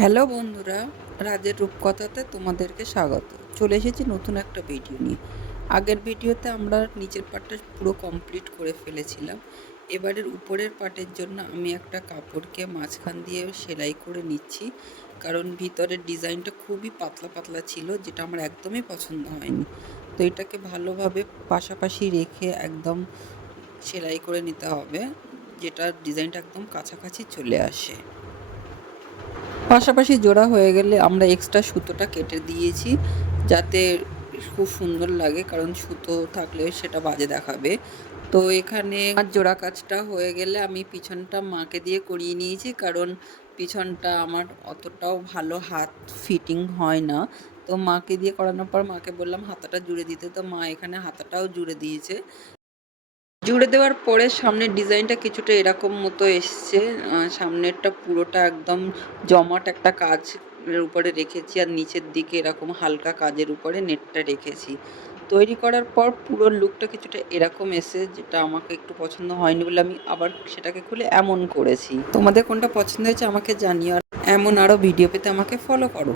Hello বন্ধুরা, রাজের রূপকথাতে তোমাদেরকে স্বাগত। চলে এসেছি নতুন একটা ভিডিও নিয়ে। আগের ভিডিওতে আমরা নিচের পার্টটা পুরো কমপ্লিট করে ফেলেছিলাম। এবারের উপরের পার্টের জন্য আমি একটা কাপড়কে মাঝখান দিয়ে সেলাই করে নিচ্ছি, কারণ ভিতরের ডিজাইনটা খুবই পাতলা পাতলা ছিল, যেটা আমার একদমই পছন্দ হয়নি। তো এটাকে ভালোভাবে পাশাপাশি রেখে একদম সেলাই করে নিতে হবে, যেটা ডিজাইনটা একদম কাছাকাছি চলে আসে। পাশাপাশি জোড়া হয়ে গেলে আমরা এক্সট্রা সুতোটা কেটে দিয়েছি, যাতে খুব সুন্দর লাগে, কারণ সুতো থাকলে সেটা বাজে দেখাবে। তো এখানে জোড়া কাজটা হয়ে গেলে আমি পিছনটা মাকে দিয়ে করিয়ে নিয়েছি, কারণ পিছনটা আমার অতটাও ভালো হাত ফিটিং হয় না। তো মাকে দিয়ে করানোর পর মাকে বললাম হাতাটা জুড়ে দিতে, তো মা এখানে হাতাটাও জুড়ে দিয়েছে। জুড়ে দেওয়ার পরে সামনের ডিজাইনটা কিছুটা এরকম মতো এসছে। সামনেরটা পুরোটা একদম জমাট একটা কাজের উপরে রেখেছি, আর নিচের দিকে এরকম হালকা কাজের উপরে নেটটা রেখেছি। তৈরি করার পর পুরো লুকটা কিছুটা এরকম এসে, যেটা আমাকে একটু পছন্দ হয়নি বলে আমি আবার সেটাকে খুলে এমন করেছি। তোমাদের কোনটা পছন্দ হয়েছে আমাকে জানিও, আর এমন আরও ভিডিও পেতে আমাকে ফলো করো।